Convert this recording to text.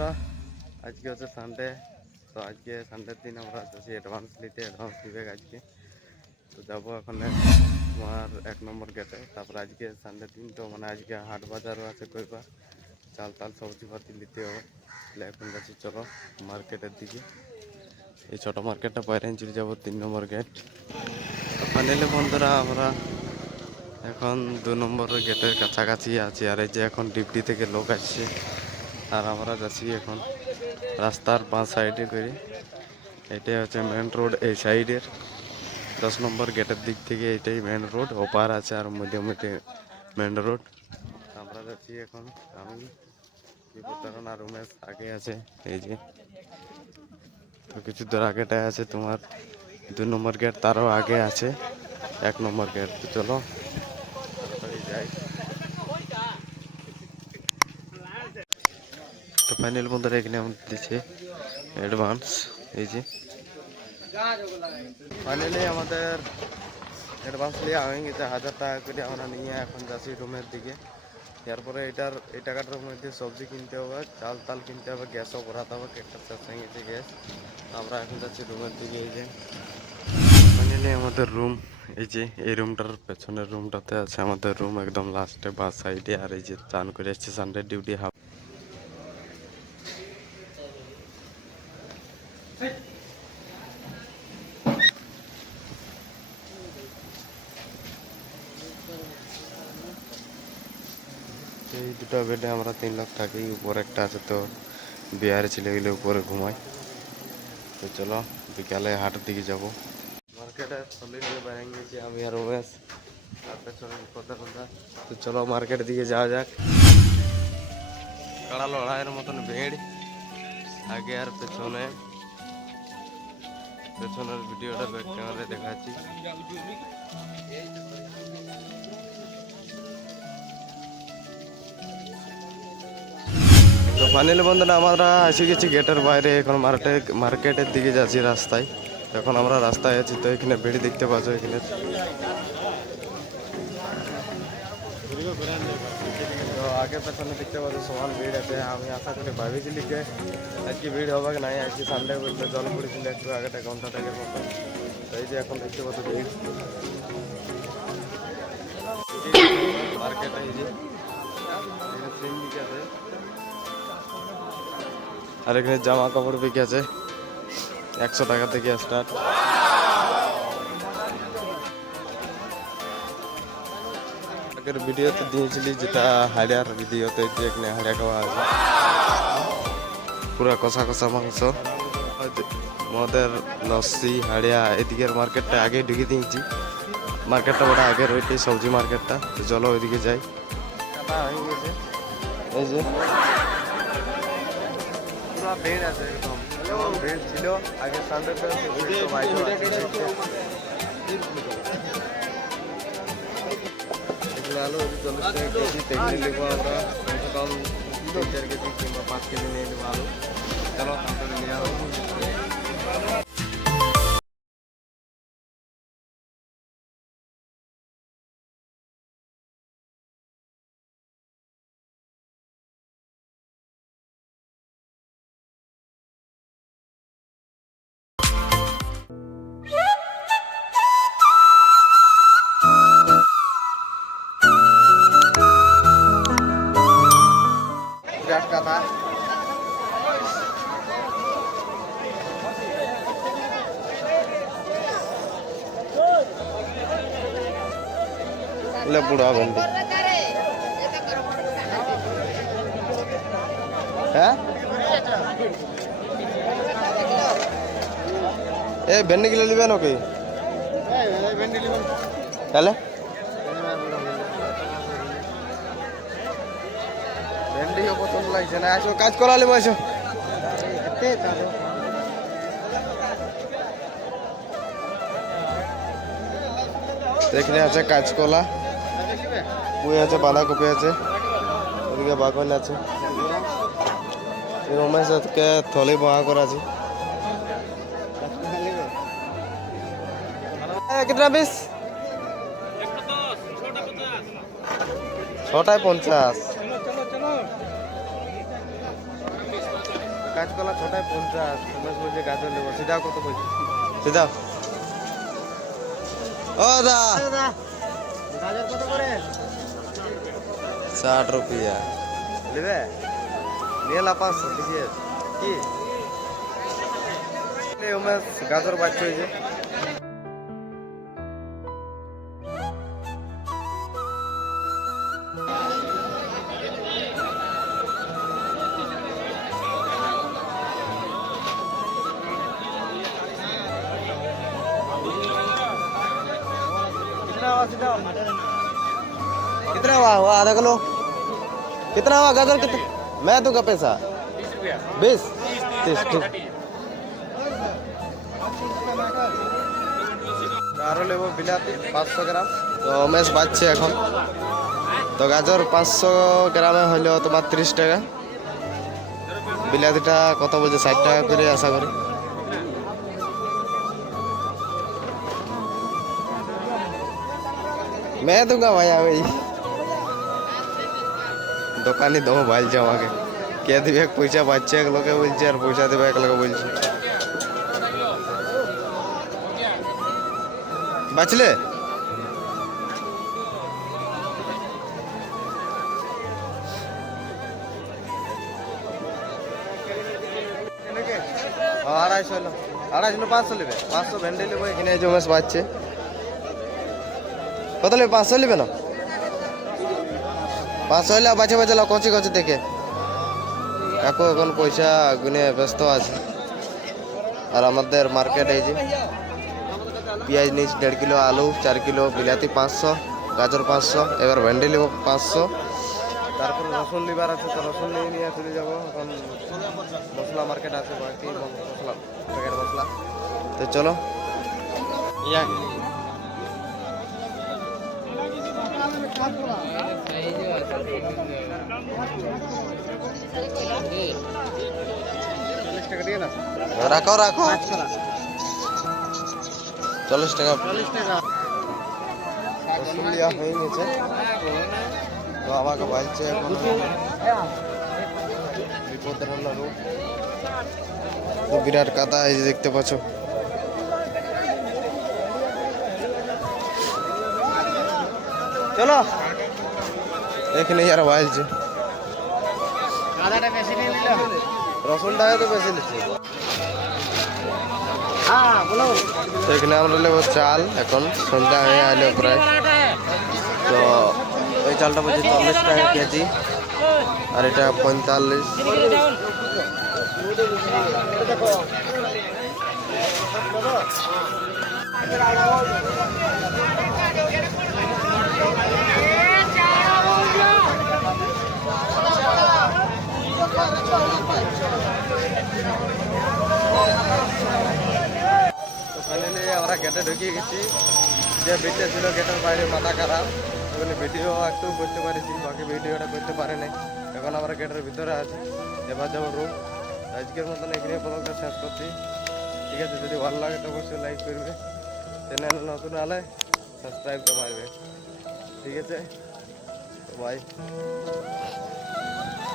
বন্ধুরা, আজকে হচ্ছে সানডে। তো আজকে সানডের দিন আমরা যাচ্ছি অ্যাডভান্স নিতে, অ্যাডভান্স দিবে আজকে। তো যাবো এখন তোমার 1 নম্বর গেটে। তারপর আজকে সানডের দিন, তো মানে আজকে হাট বাজারও আছে কইবার, চাল তাল সবজিপাতি নিতে হবে। তাহলে এখন যাচ্ছি, চলো মার্কেটের দিকে। এই ছোট মার্কেটটা বাইরে চলে যাবো 3 নম্বর গেট। তো ফাইনালি বন্ধুরা, আমরা এখন 2 নম্বর গেটের কাছাকাছি আছি। আর এই যে এখন ডিউটি থেকে লোক আসছে, আর আমরা যাচ্ছি এখন রাস্তার বাঁ সাইডে করে। এটাই হচ্ছে মেন রোড, এই সাইডের 10 নম্বর গেটের দিক থেকে এটাই মেন রোড। ওপার আছে আর মধ্যে মেন রোড। আমরা যাচ্ছি এখন, আমি বিপত্তারণ আর উমেশ আগে আছে। এই যে তো কিছু দূর আগেটায় আছে তোমার 2 নম্বর গেট, তারও আগে আছে 1 নম্বর গেট। তো চলো তাড়াতাড়ি যাই। তো ফাইনাল বন্ধুরা, এখানে আমাদের দিচ্ছে অ্যাডভান্স। এই যে ফাইনালি আমাদের অ্যাডভান্স নেওয়া হয়ে গেছে 1000 টাকা করে। আমরা নিয়ে এখন যাচ্ছি রুমের দিকে। এরপরে এই টাকাটার মধ্যে সবজি কিনতে হবে, চাল তাল কিনতে হবে, গ্যাসও ভরাতে হবে। একটা শেষ হয়ে গেছে গ্যাস। আমরা এখন যাচ্ছি রুমের দিকে। এই যে ফাইনালি আমাদের রুম, এই যে এই রুমটার পেছনের রুমটাতে আছে আমাদের রুম, একদম লাস্টে বা সাইডে। আর এই যে চান করে এসছে, সানডে ডিউটি হাফ। এই দুটো বেডে আমরা 3 লোক থাকি। উপরে একটা আছে, তো বিহারে ছেলেগুলো উপরে ঘুমায়। তো চলো বিকালে হাটের দিকে যাব। মার্কেটে চলে গিয়ে বাইরে গেছি আমি আর উমেশ, আর পেছনে কথা। তো চলো মার্কেটের দিকে যাওয়া যাক। কাড়া লড়াইয়ের মতন ভিড় আগে আর পেছনে। পেছনের ভিডিওটা ব্যাক ক্যামেরায় দেখাচ্ছি। তো ফাইনালি বন্ধুরা, আমরা এসে গেছি গেটের বাইরে। এখন মার্কেটের দিকে যাচ্ছি রাস্তায়। এখন আমরা রাস্তায় আছি, তো এখানে ভিড় দেখতে পাচ্ছ। এখানে তো আগে পেছনে দেখতে পাচ্ছ সমান ভিড় আছে। আমি আশা করি ভাবিছিলি যে আজকে ভিড় হবে নাই, আজকে সানডে বলতে জল পড়েছিল একটু আগেটা ঘন্টা থেকে মতো। তো এই যে এখন দেখতে পাচ্ছ ভিড় মার্কেটে। এই যে ট্রেন দিকে আছে, আর এখানে জামা কাপড় বিকে আছে 100 টাকা থেকে স্টার্ট। আগের ভিডিওতে দিয়েছিলি যেটা হাড়িয়ার ভিডিওতে, এখানে হাড়িয়া খাওয়া আছে, পুরা কষা কষা মাংস, মদের লস্যি, হাড়িয়া। এদিকের মার্কেটটা আগে ঢুকে দিয়েছি। মার্কেটটা ওটা আগের, ওইটাই সবজি মার্কেটটা। তো চলো ওইদিকে যাই। এই যে পুরা ভিড় আছে, একদম ভিড় ছিল আগে সানডেতে। আলু 40 টাকা কেজি, তেমনি নেবো আমরা কমসে কম 3-4 কেজি কিংবা 5 কেজি নিয়ে নেবো আলু। চলো তাড়াতাড়ি নিয়ে আসবো। কথা বুড়া ভেন্ডি, হ্যাঁ এই ভেন্ডি কিলো নিবেন ওকে তাহলে। ভেন্ডি পছন্দ লাগছে না, আসো কাজ করালে আসো। এখানে আছে কাঁচকলা, পুঁই আছে, বাঁধাকপি আছে, ওদিকে বাগন আছে। রমেশকে থলি বহা করা আছে। कितना बीस 6টায় 50। কাঁচকলা 6টায় 50, উমেশ বলছে গাজর নেবো। সিধাও কত বলছে? সিধাও। ও দা গাজর কত করে? 60 रुपया लेबे নিয়ে লা 500 দিয়ে কি উমেশ গাজর বাচ্চা হয়েছে। कितना हुआ आधा किलो? कितना हुआ गाजर? कितना मैं दूंगा पैसा? 20 30 ठीक। আরো লেবো বিলাতি 500 গ্রাম। তো উমেশ বাচ্চে এখন। তো গাজর 500 গ্রামে হলো তোমার 30 টাকা। বিলাতিটা কত বলছে? 60 টাকা করে আশা করি। मैं दूंगा भैया भाई। দোকানি দেবো বলছে আমাকে কে দিবে পয়সা পাচ্ছে এক লোকে বলছে আর পয়সা দেবে এক লোকে বলছে। বাঁচলে আড়াইশো এলো 500 নেবে 500 ভেন্ডি নেবো এখানে জমেশ বাঁচছে কত নেবে 500 নেবে না 500 এলে বাঁচে বাঁচে কচি কচি দেখে কাকু এখন পয়সা গুনে ব্যস্ত আছে। আর আমাদের মার্কেট এই যে পেঁয়াজ নিয়েছি 1.5 কিলো, আলু 4 কিলো, বিলাতি 500, গাজর 500, এবার ভেন্ডি নেবো 500। তারপর রসুন লিবার আছে তো রসুন নিয়ে চলে যাবো। এখন মশলা মার্কেট আছে বাকি মশলা প্যাকেট মশলা। তো চলো রাখো রাখো 40 টাকা রসুন লিয়া হয়ে গেছে। তো আমাকে বলছে এখন বিপদের রোড তো বিরাট কাদা এই যে দেখতে পাচ্ছ। চলো এখানে আর বলছে রসুনটা তো বেশি নিচ্ছে। তো এখানে আমরা নেবো চাল। এখন সন্ধ্যা হয়ে আলো প্রায়। তো ওই চালটা বলছি 40 টাকা কেজি আর এটা 45। ফাইনালি আমরা গেটে ঢুকিয়ে গেছি। যে ভিডিও ছিল গেটের বাইরে মাথা খারাপ ওখানে ভিডিও একটু করতে পারেছি বাকি ভিডিওটা করতে পারে নাই। এখন আমরা গেটের ভিতরে আছি এবার যাবো রুম। আজকের মতন এখানে ব্লগটা শেষ করছি। ঠিক আছে যদি ভালো লাগে তো অবশ্যই লাইক করবে, চ্যানেল নতুন হলে সাবস্ক্রাইব তো মারবে। ঠিক আছে বাই।